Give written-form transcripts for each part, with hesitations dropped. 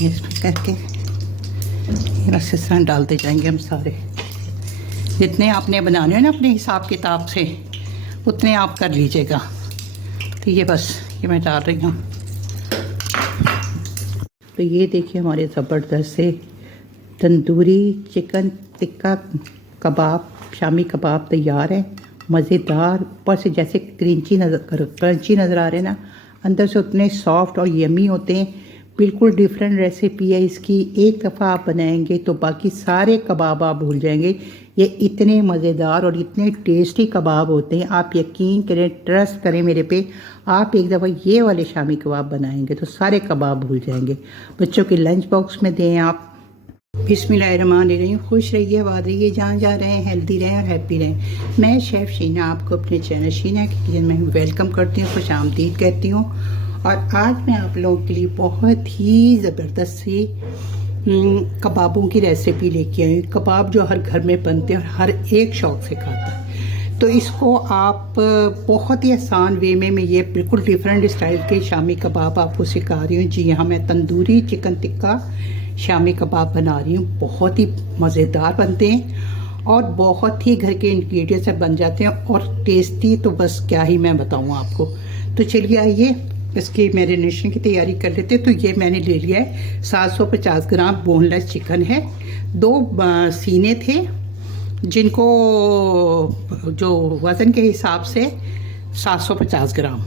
ये इसमें करके ये बस इस तरह डालते जाएंगे हम सारे। जितने आपने बनाने हो ना अपने हिसाब किताब से उतने आप कर लीजिएगा। तो ये बस ये मैं डाल रही हूँ। तो ये देखिए हमारे ज़बरदस्त से तंदूरी चिकन टिक्का कबाब, शामी कबाब तैयार है। मज़ेदार, ऊपर से जैसे क्रंची नज़र आ रहे हैं ना, अंदर से उतने सॉफ्ट और यमी होते हैं। बिल्कुल डिफरेंट रेसिपी है इसकी। एक दफ़ा आप बनाएंगे तो बाकी सारे कबाब आप भूल जाएंगे। ये इतने मज़ेदार और इतने टेस्टी कबाब होते हैं, आप यकीन करें, ट्रस्ट करें मेरे पे। आप एक दफ़ा ये वाले शामी कबाब बनाएंगे तो सारे कबाब भूल जाएंगे। बच्चों के लंच बॉक्स में दें आप। बिस्मिल्लाहिर्रहमानिर्रहीम। खुश रहिए, आबाद रहिए, जहाँ जा रहे हैं हेल्दी रहें और हैप्पी रहें। मैं शेफ़ शीना आपको अपने चैनल शीना के किचन में वेलकम करती हूँ, खुश आमदीद कहती हूँ। और आज मैं आप लोगों के लिए बहुत ही ज़बरदस्त सी कबाबों की रेसिपी लेके आई हूँ। कबाब जो हर घर में बनते हैं और हर एक शौक़ से खाता है। तो इसको आप बहुत ही आसान वे में मैं ये बिल्कुल डिफरेंट स्टाइल के शामी कबाब आपको सिखा रही हूँ। जी हाँ, मैं तंदूरी चिकन टिक्का शामी कबाब बना रही हूँ। बहुत ही मज़ेदार बनते हैं और बहुत ही घर के इंग्रेडिएंट्स से बन जाते हैं और टेस्टी तो बस क्या ही मैं बताऊँ आपको। तो चलिए आइए इसकी मैरिनेशन की तैयारी कर लेते हैं। तो ये मैंने ले लिया है 750 ग्राम बोनलेस चिकन है। 2 सीने थे जिनको जो वज़न के हिसाब से 750 ग्राम।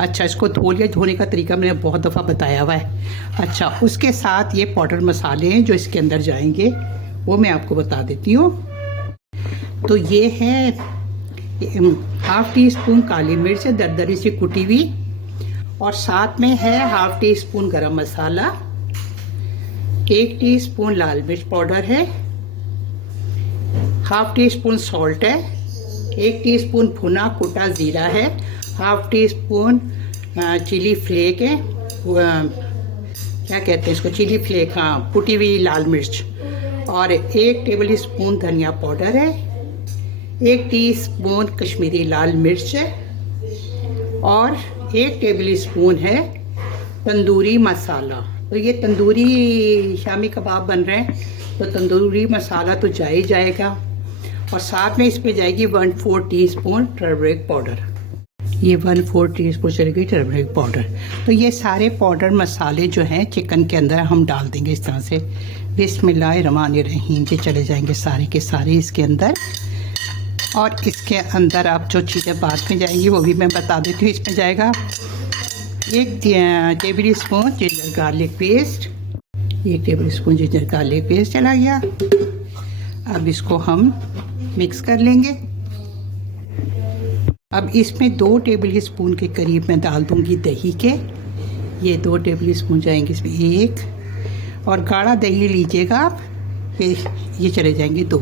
अच्छा, इसको धो लिया। धोने का तरीका मैंने बहुत दफ़ा बताया हुआ है। अच्छा, उसके साथ ये पाउडर मसाले हैं जो इसके अंदर जाएंगे, वो मैं आपको बता देती हूँ। तो ये है 1/2 टीस्पून काली मिर्च दरदरी सी कुटी हुई, और साथ में है 1/2 टीस्पून गरम मसाला, 1 टीस्पून लाल मिर्च पाउडर है, 1/2 टीस्पून सॉल्ट है, 1 टीस्पून भुना कुटा ज़ीरा है, 1/2 टीस्पून चिली फ्लेक है, क्या कहते हैं इसको, चिली फ्लेक, हाँ, कुटी हुई लाल मिर्च, और 1 टेबल स्पून धनिया पाउडर है, 1 टीस्पून कश्मीरी लाल मिर्च है, और 1 टेबल स्पून है तंदूरी मसाला। तो ये तंदूरी शामी कबाब बन रहे हैं तो तंदूरी मसाला तो जा ही जाएगा, और साथ में इस पे जाएगी 1/4 टीस्पून टर्मरिक पाउडर। ये 1/4 टीस्पून चलेगी टर्मरिक पाउडर। तो ये सारे पाउडर मसाले जो हैं चिकन के अंदर हम डाल देंगे इस तरह से। बिस्मिल्लाहिर्रहमानिर्रहीम। ये चले जाएंगे सारे के सारे इसके अंदर। और इसके अंदर आप जो चीज़ें बाद में जाएंगी वो भी मैं बता देती हूँ। इसमें जाएगा 1 table spoon ginger garlic paste, 1 table spoon ginger garlic paste चला गया। अब इसको हम मिक्स कर लेंगे। अब इसमें 2 टेबल स्पून के करीब मैं डाल दूँगी दही के। ये 2 टेबल स्पून जाएंगे इसमें, 1, और गाढ़ा दही लीजिएगा आप। ये चले जाएंगे 2,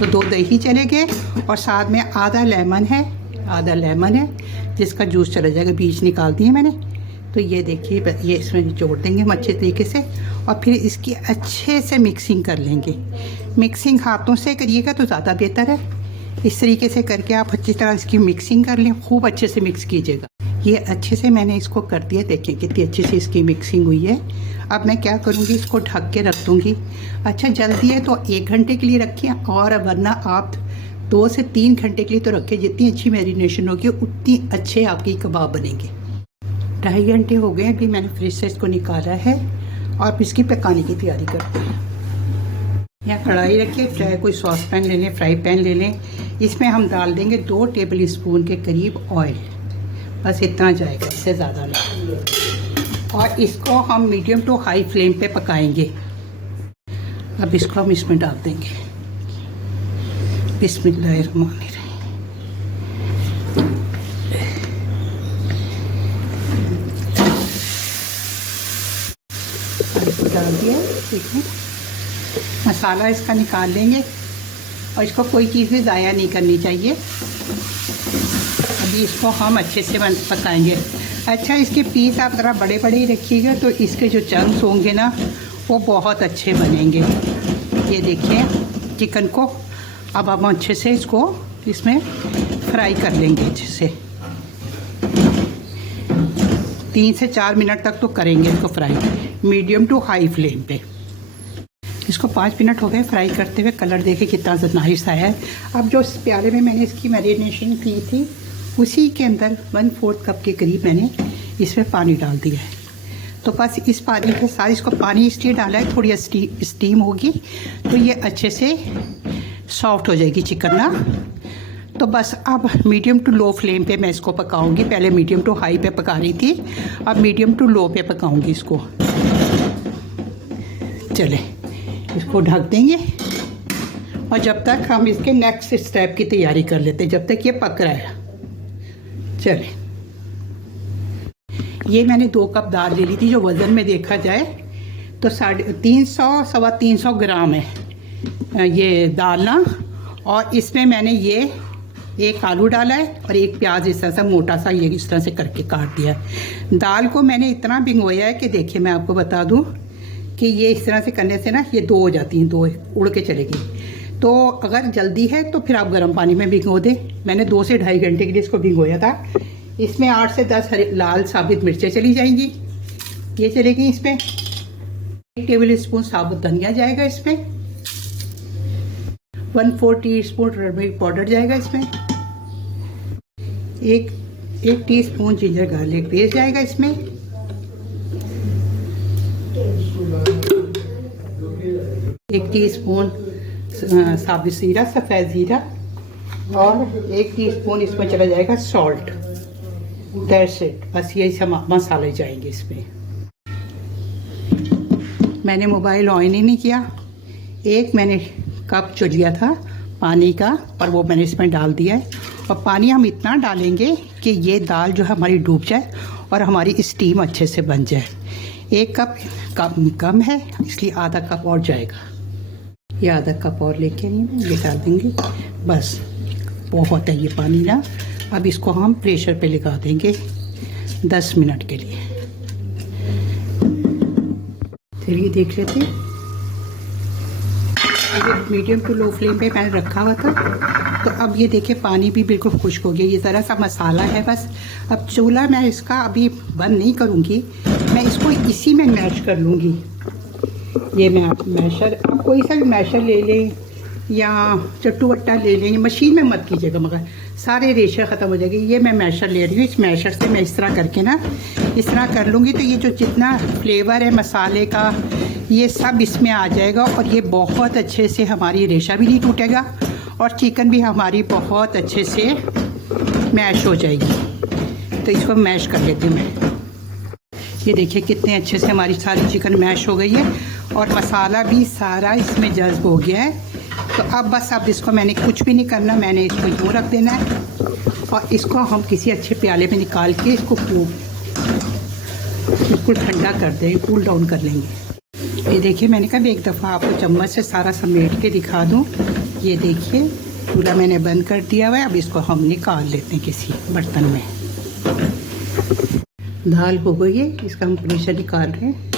तो 2 दही चले गए, और साथ में आधा लेमन है जिसका जूस चला जाएगा, बीज निकाल दिए मैंने। तो ये देखिए, ये इसमें जोड़ देंगे हम अच्छे तरीके से, और फिर इसकी अच्छे से मिक्सिंग कर लेंगे। मिक्सिंग हाथों से करिएगा तो ज़्यादा बेहतर है। इस तरीके से करके आप अच्छी तरह इसकी मिक्सिंग कर लें, खूब अच्छे से मिक्स कीजिएगा। ये अच्छे से मैंने इसको कर दिया, देखिए कितनी अच्छी से इसकी मिक्सिंग हुई है। अब मैं क्या करूँगी, इसको ढक के रख दूँगी। अच्छा, जल्दी है तो 1 घंटे के लिए रखें, और वरना आप 2 से 3 घंटे के लिए तो रखें। जितनी अच्छी मैरिनेशन होगी उतनी अच्छे आपकी कबाब बनेंगे। 2.5 घंटे हो गए, अभी मैंने फ्रिज से इसको निकाला है, और इसकी पकाने की तैयारी करते हैं। यहाँ कढ़ाई रखिए, चाहे कोई सॉस पैन ले लें, फ्राई पैन ले लें। इसमें हम डाल देंगे 2 टेबल स्पून के करीब ऑयल, बस इतना जाएगा, इससे ज़्यादा नहीं। और इसको हम मीडियम टू हाई फ्लेम पे पकाएंगे। अब इसको हम इसमें डाल देंगे। बिस्मिल्लाहिर्रहमानिर्रहीम। इसको डाल दिया, ठीक है। मसाला इसका निकाल लेंगे, और इसको कोई चीज़ भी ज़ाया नहीं करनी चाहिए। अभी इसको हम अच्छे से पकाएंगे। अच्छा, इसके पीस आप ज़रा बड़े बड़े ही रखिएगा, तो इसके जो चंक्स होंगे ना वो बहुत अच्छे बनेंगे। ये देखिए चिकन को अब हम अच्छे से इसको इसमें फ्राई कर लेंगे अच्छे से। 3 से 4 मिनट तक तो करेंगे इसको fry. Medium to high flame पे। इसको 5 मिनट हो गए फ्राई करते हुए। कलर देखे कितना नाइस आया है। अब जो इस प्याले में मैंने इसकी मैरिनेशन की थी उसी के अंदर 1/4 कप के करीब मैंने इसमें पानी डाल दिया है। तो बस इस पानी के साथ, इसको पानी इसलिए डाला है थोड़ी स्टीम होगी तो ये अच्छे से सॉफ्ट हो जाएगी चिकन ना। तो बस अब मीडियम टू लो फ्लेम पे मैं इसको पकाऊंगी। पहले मीडियम टू हाई पे पका रही थी, अब मीडियम टू लो पे पकाऊंगी इसको। चले इसको ढक देंगे और जब तक हम इसके नेक्स्ट स्टेप की तैयारी कर लेते हैं, जब तक ये पक रहा है। चले, ये मैंने 2 कप दाल ले ली थी। जो वज़न में देखा जाए तो 350-325 ग्राम है ये दाल ना। और इसमें मैंने ये 1 आलू डाला है और 1 प्याज इस तरह से मोटा सा ये इस तरह से करके काट दिया है। दाल को मैंने इतना भिगोया है कि देखिए मैं आपको बता दूं कि ये इस तरह से करने से ना ये 2 हो जाती हैं, 2 उड़ के चलेगी। तो अगर जल्दी है तो फिर आप गर्म पानी में भिगो दें। मैंने 2 से ढाई घंटे के लिए इसको भिगोया था। इसमें 8 से 10 लाल साबित मिर्चें चली जाएंगी, ये चलेगी इसमें। 1 टेबल स्पून साबुत धनिया जाएगा इसमें। 1/4 टीस्पून टर्मरिक पाउडर जाएगा इसमें। 1 टीस्पून जिंजर गार्लिक पेस्ट जाएगा इसमें। 1 टीस्पून साबुत जीरा, सफ़ेद ज़ीरा और 1 टीस्पून इसमें चला जाएगा सॉल्ट। दैट्स इट, बस यही सब मसाले जाएंगे इसमें। मैंने मोबाइल ऑन ही नहीं किया। 1 मैंने कप जो लिया था पानी का और वो मैंने इसमें डाल दिया है। और पानी हम इतना डालेंगे कि ये दाल जो है हमारी डूब जाए और हमारी स्टीम अच्छे से बन जाए। 1 कप कम है इसलिए आधा कप और जाएगा। ये आधा कप और लेके ये डाल देंगे, बस बहुत है ये पानी ना। अब इसको हम प्रेशर पे लगा देंगे 10 मिनट के लिए। चलिए देख लेते हैं। मीडियम टू लो फ्लेम पे मैंने रखा हुआ था। तो अब ये देखिए पानी भी बिल्कुल खुश्क हो गया। ये ज़रा सा मसाला है बस। अब चूल्हा मैं इसका अभी बंद नहीं करूँगी, मैं इसको इसी में मैश कर लूँगी। ये मैं मैशर, आप कोई सा भी मैशर ले लें या चट्टू वट्टा ले लें, मशीन में मत कीजिएगा मगर सारे रेशे ख़त्म हो जाएंगे। ये मैं मैशर ले रही हूँ। इस मैशर से मैं इस तरह करके ना इस तरह कर लूँगी तो ये जो जितना फ्लेवर है मसाले का ये सब इसमें आ जाएगा और ये बहुत अच्छे से हमारी रेशा भी नहीं टूटेगा और चिकन भी हमारी बहुत अच्छे से मैश हो जाएगी। तो इसको मैश कर लेती हूँ मैं। ये देखिए कितने अच्छे से हमारी सारी चिकन मैश हो गई है और मसाला भी सारा इसमें जज्ब हो गया है। तो अब बस अब इसको मैंने कुछ भी नहीं करना, मैंने इसको यूँ रख देना है और इसको हम किसी अच्छे प्याले में निकाल के इसको बिल्कुल ठंडा कर दें, कूल डाउन कर लेंगे। ये देखिए मैंने कहा एक दफ़ा आपको चम्मच से सारा समेट के दिखा दूँ। ये देखिए चूल्हा मैंने बंद कर दिया हुआ है। अब इसको हम निकाल लेते हैं किसी बर्तन में। दाल हो गई है, इसका हम प्रेशर निकाल रहे हैं।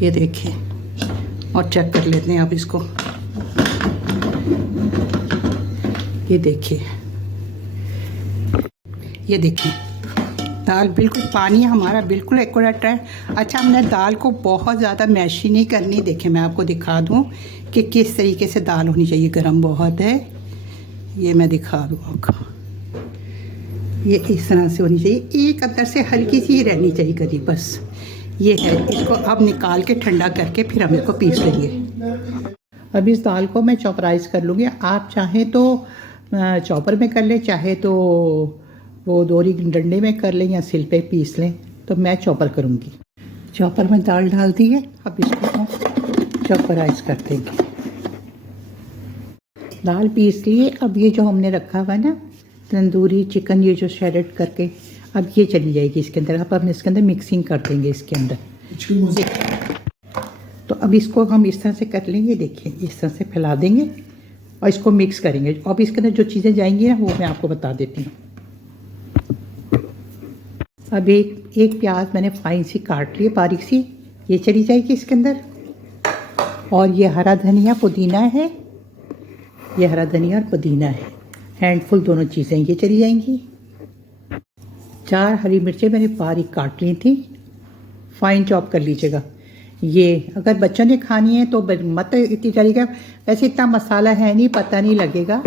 ये देखिए और चेक कर लेते हैं अब इसको। ये देखिए दाल बिल्कुल, पानी हमारा बिल्कुल एक्यूरेट है। अच्छा हमने दाल को बहुत ज़्यादा मैशी नहीं करनी। देखिए मैं आपको दिखा दूँ कि किस तरीके से दाल होनी चाहिए। गरम बहुत है, ये मैं दिखा दूँ आपको। ये इस तरह से होनी चाहिए, एक अंदर से हल्की सी ही रहनी चाहिए करीब, बस ये है। इसको अब निकाल के ठंडा करके फिर हम इसको पीस लेंगे। अब इस दाल को मैं चॉपराइज कर लूँगी। आप चाहें तो चॉपर में कर लें, चाहे तो वो दोरी डंडे में कर लें या सिल पे पीस लें। तो मैं चॉपर करूँगी। चॉपर में दाल डाल दी है, अब इसको हम चॉपराइज कर देंगे। दाल पीस लिए। अब ये जो हमने रखा हुआ है ना तंदूरी चिकन, ये जो शेडेड करके, अब ये चली जाएगी इसके अंदर। अब हम इसके अंदर मिक्सिंग कर देंगे इसके अंदर। तो अब इसको हम इस तरह से कर लेंगे। देखिए इस तरह से फैला देंगे और इसको मिक्स करेंगे। अब इसके अंदर जो चीज़ें जाएंगी ना वो मैं आपको बता देती हूँ। अब एक प्याज मैंने फाइन सी काट ली है, बारीक सी, ये चली जाएगी इसके अंदर। और ये हरा धनिया पुदीना है, ये हरा धनिया और पुदीना है, हैंडफुल दोनों चीज़ें ये चली जाएंगी। 4 हरी मिर्चें मैंने बारीक काट ली थी, फाइन चॉप कर लीजिएगा। ये अगर बच्चों ने खानी है तो मत इतनी करिएगा, वैसे इतना मसाला है नहीं, पता नहीं लगेगा।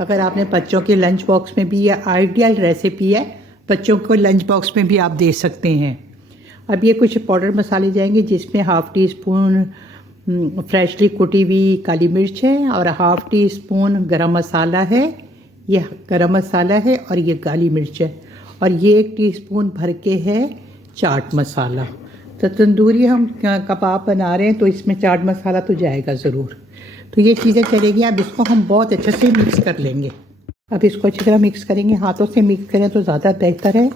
अगर आपने बच्चों के लंच बॉक्स में भी, या आइडियल रेसिपी है, बच्चों को लंच बॉक्स में भी आप दे सकते हैं। अब ये कुछ पाउडर मसाले जाएंगे, जिसमें हाफ़ टी स्पून फ्रेशली कुटी हुई काली मिर्च है, और हाफ़ टी स्पून गरम मसाला है, ये गरम मसाला है, और ये काली मिर्च है, और ये 1 टीस्पून भर के है चाट मसाला। तो तंदूरी हम कबाब बना रहे हैं तो इसमें चाट मसाला तो जाएगा ज़रूर। तो ये चीज़ें चलेगी। अब इसको हम बहुत अच्छे से मिक्स कर लेंगे। अब इसको अच्छी तरह मिक्स करेंगे, हाथों से मिक्स करें तो ज़्यादा बेहतर है,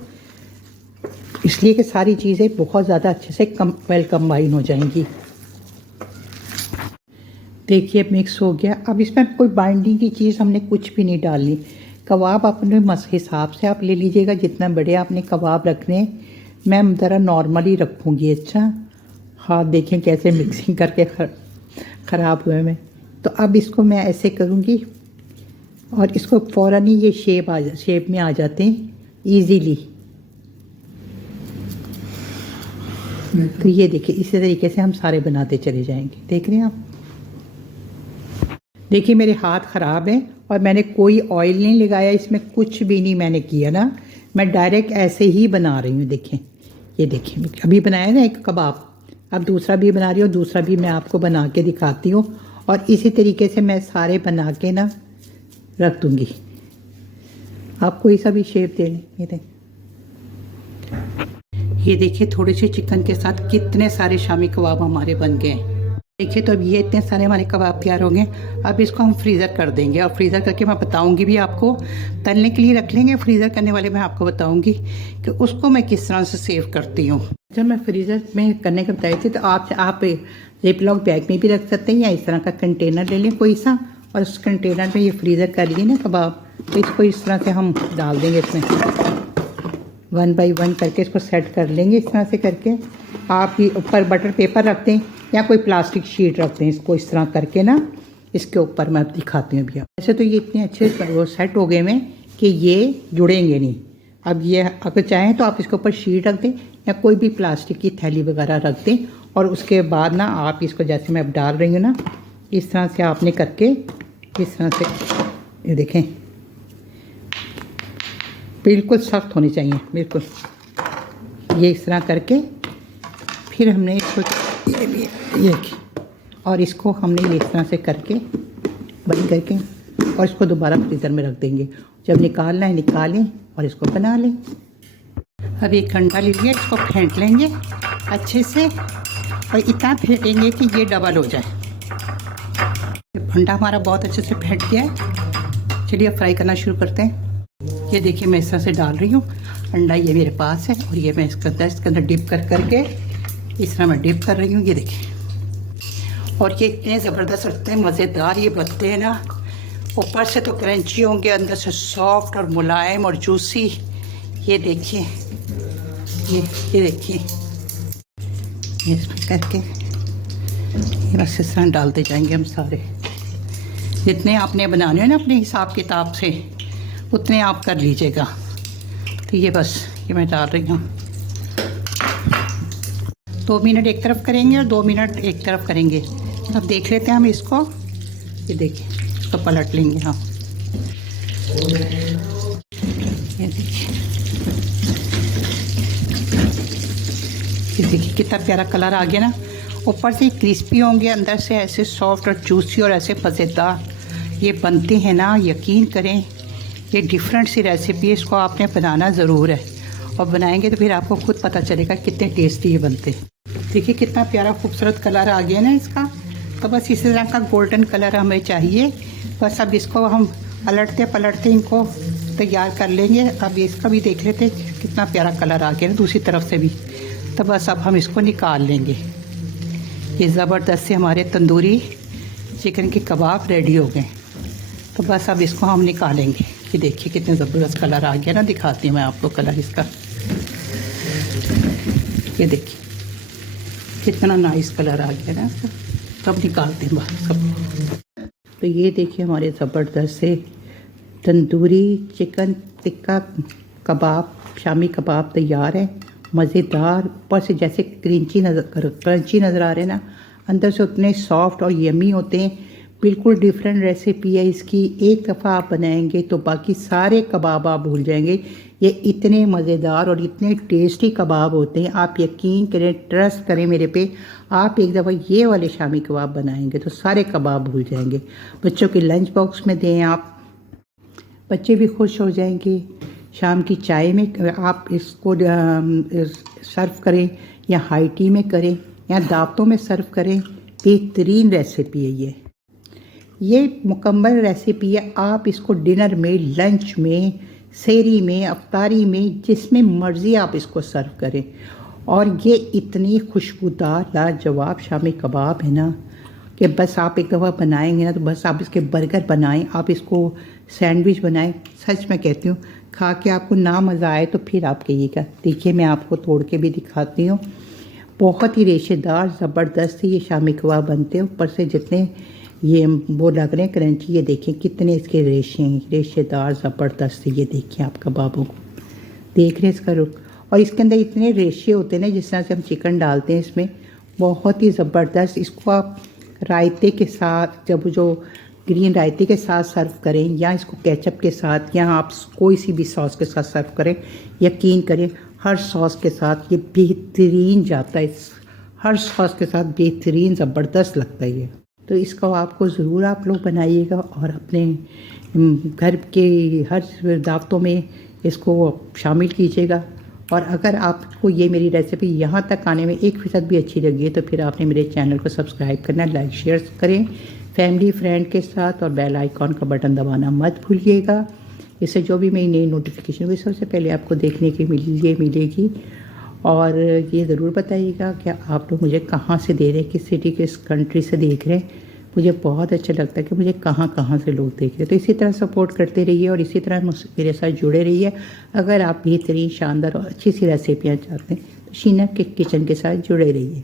इसलिए कि सारी चीज़ें बहुत ज़्यादा अच्छे से वेल कंबाइन हो जाएंगी। देखिए मिक्स हो गया। अब इसमें कोई बाइंडिंग की चीज़ हमने कुछ भी नहीं डालनी। कबाब अपने हिसाब से आप ले लीजिएगा, जितना बड़े आपने कबाब रखने हैं। मैं ज़रा नॉर्मली रखूँगी। अच्छा, हाथ देखें कैसे मिक्सिंग करके ख़राब हुए में। तो अब इसको मैं ऐसे करूँगी, और इसको फ़ौरन ही ये शेप में आ जाते हैं ईज़िली। तो ये देखिए, इसी तरीके से हम सारे बनाते चले जाएंगे। देख रहे हैं आप। देखिए मेरे हाथ ख़राब हैं, और मैंने कोई ऑयल नहीं लगाया, इसमें कुछ भी नहीं मैंने किया ना, मैं डायरेक्ट ऐसे ही बना रही हूँ। देखें, ये देखिए अभी बनाया ना एक कबाब, अब दूसरा भी बना रही हूँ, दूसरा भी मैं आपको बना के दिखाती हूँ। और इसी तरीके से मैं सारे बना के ना रख दूँगी। आप कोई सा भी शेप दे लें। ये देखिए थोड़े से चिकन के साथ कितने सारे शामी कबाब हमारे बन गए हैं। देखिए, तो अब ये इतने सारे हमारे कबाब तैयार हो गए। अब इसको हम फ्रीज़र कर देंगे, और फ्रीज़र करके मैं बताऊंगी भी आपको। तलने के लिए रख लेंगे, फ्रीज़र करने वाले मैं आपको बताऊंगी कि उसको मैं किस तरह से सेव करती हूँ। जब मैं फ्रीज़र में करने का बताई थी, तो आप ज़िपलॉक बैग में भी रख सकते हैं, या इस तरह का कंटेनर ले लें कोई सा, और उस कंटेनर में ये फ्रीज़र कर लिए ना कबाब, तो इसको इस तरह से हम डाल देंगे इसमें। 1 बाई 1 करके इसको सेट कर लेंगे। इस तरह से करके आप ही ऊपर बटर पेपर रख दें, या कोई प्लास्टिक शीट रख दें। इसको इस तरह करके ना इसके ऊपर मैं दिखाती हूँ अभी। वैसे तो ये इतने अच्छे वो सेट हो गए में कि ये जुड़ेंगे नहीं। अब ये अगर चाहें तो आप इसके ऊपर शीट रख दें, या कोई भी प्लास्टिक की थैली वगैरह रख दें, और उसके बाद ना आप इसको, जैसे मैं अब डाल रही हूँ ना, इस तरह से आपने करके इस तरह से, ये देखें बिल्कुल सख्त होनी चाहिए, बिल्कुल। ये इस तरह करके फिर हमने इसको ये और इसको हमने ये इस तरह से करके बंद करके, और इसको दोबारा फ्रीज़र में रख देंगे। जब निकालना है निकालें और इसको बना लें। अब एक अंडा ले लिया, इसको फेंट लेंगे अच्छे से, और इतना फेंटेंगे कि ये डबल हो जाए। अंडा हमारा बहुत अच्छे से फेंट गया है। चलिए अब फ्राई करना शुरू करते हैं। ये देखिए मैं इस तरह से डाल रही हूँ अंडा, ये मेरे पास है, और ये मैं इसके अंदर डिप करके इस तरह मैं डिप कर रही हूँ। ये देखिए, और ये इतने ज़बरदस्त लगते हैं, मज़ेदार ये बनते हैं ना। ऊपर से तो क्रंची होंगे, अंदर से सॉफ्ट और मुलायम और जूसी। ये देखिए, ये देखिए, ये इसमें करके ये बस इस तरह डालते जाएंगे हम सारे। जितने आपने बनाने हैं ना अपने हिसाब किताब से, उतने आप कर लीजिएगा। तो ये बस ये मैं डाल रही हूँ। 2 मिनट एक तरफ करेंगे और 2 मिनट एक तरफ करेंगे। अब देख लेते हैं हम इसको। ये देखिए, इसको पलट लेंगे हम। ये देखिए कितना प्यारा कलर आ गया ना। ऊपर से क्रिस्पी होंगे, अंदर से ऐसे सॉफ्ट और जूसी और ऐसे मज़ेदार ये बनते हैं ना। यकीन करें ये डिफरेंट सी रेसिपी है, इसको आपने बनाना ज़रूर है, और बनाएंगे तो फिर आपको खुद पता चलेगा कितने टेस्टी ये बनते हैं। देखिए कितना प्यारा खूबसूरत कलर आ गया ना इसका। तो बस इसी तरह का गोल्डन कलर हमें चाहिए। बस अब इसको हम पलटते पलटते इनको तैयार कर लेंगे। अब इसका भी देख लेते कितना प्यारा कलर आ गया ना दूसरी तरफ से भी। तो बस अब हम इसको निकाल लेंगे। ये ज़बरदस्त से हमारे तंदूरी चिकन के कबाब रेडी हो गए। तो बस अब इसको हम निकालेंगे। ये देखिए कितने ज़बरदस्त कलर आ गया ना। दिखाती हूँ मैं आपको कलर इसका। ये देखिए कितना नाइस कलर आ गया ना इसका। तब निकालते हैं बाहर सब। तो ये देखिए हमारे ज़बरदस्त से तंदूरी चिकन टिक्का कबाब, शामी कबाब तैयार है। मज़ेदार, ऊपर से जैसे क्रंची नज़र आ रहे हैं ना, अंदर से उतने सॉफ्ट और यमी होते हैं। बिल्कुल डिफरेंट रेसिपी है इसकी। एक दफ़ा आप बनाएंगे तो बाकी सारे कबाब आप भूल जाएंगे। ये इतने मज़ेदार और इतने टेस्टी कबाब होते हैं, आप यकीन करें, ट्रस्ट करें मेरे पे। आप एक दफ़ा ये वाले शामी कबाब बनाएंगे तो सारे कबाब भूल जाएंगे। बच्चों के लंच बॉक्स में दें आप, बच्चे भी खुश हो जाएंगे। शाम की चाय में आप इसको सर्व करें, या हाई टी में करें, या दावतों में सर्व करें। बेहतरीन रेसिपी है ये मुकम्मल रेसिपी है। आप इसको डिनर में, लंच में, सहरी में, अफ्तारी में, जिसमें मर्ज़ी आप इसको सर्व करें। और ये इतनी खुशबूदार लाजवाब शामी कबाब है ना कि बस आप एक दफ़ा बनाएंगे ना तो बस आप इसके बर्गर बनाएं, आप इसको सैंडविच बनाएं। सच में कहती हूँ, खा के आपको ना मज़ा आए तो फिर आप कहिएगा। देखिए मैं आपको तोड़ के भी दिखाती हूँ। बहुत ही रेशेदार ज़बरदस्त ये शामी कबाब बनते हैं। ऊपर से जितने ये वो लग रहे हैं क्रंची, ये देखिए कितने इसके रेशेदार ज़बरदस्त। ये देखिए आप कबाबों को देख रहे हैं इसका रुख, और इसके अंदर इतने रेशे होते हैं ना, जिस तरह से हम चिकन डालते हैं इसमें, बहुत ही ज़बरदस्त। इसको आप रायते के साथ, जब जो ग्रीन रायते के साथ सर्व करें, या इसको केचप के साथ, या आप कोई सी भी सॉस के साथ सर्व करें, यकीन करें हर सॉस के साथ ये बेहतरीन जाता है। हर सॉस के साथ बेहतरीन ज़बरदस्त लगता है ये। तो इसको आपको ज़रूर आप लोग बनाइएगा और अपने घर के हर दावतों में इसको शामिल कीजिएगा। और अगर आपको ये मेरी रेसिपी यहाँ तक आने में 1% भी अच्छी लगी है तो फिर आपने मेरे चैनल को सब्सक्राइब करना, लाइक शेयर करें फैमिली फ्रेंड के साथ, और बेल आइकॉन का बटन दबाना मत भूलिएगा। इससे जो भी मेरी नई नोटिफिकेशन हुई सबसे पहले आपको देखने के लिए मिलेगी। और ये ज़रूर बताइएगा कि आप लोग मुझे कहाँ से दे रहे हैं, किस सिटी, किस कंट्री से देख रहे हैं। मुझे बहुत अच्छा लगता है कि मुझे कहाँ कहाँ से लोग देख रहे हैं। तो इसी तरह सपोर्ट करते रहिए और इसी तरह मेरे साथ जुड़े रहिए। अगर आप बेहतरीन, शानदार और अच्छी सी रेसिपियाँ चाहते हैं तो शीना के किचन के साथ जुड़े रहिए।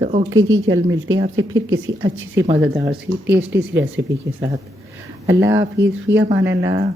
तो ओके जी, जल्द मिलते हैं आपसे फिर किसी अच्छी सी, मज़ेदार सी, टेस्टी सी रेसिपी के साथ। अल्लाह हाफिज़, फ़ी अमान अल्लाह।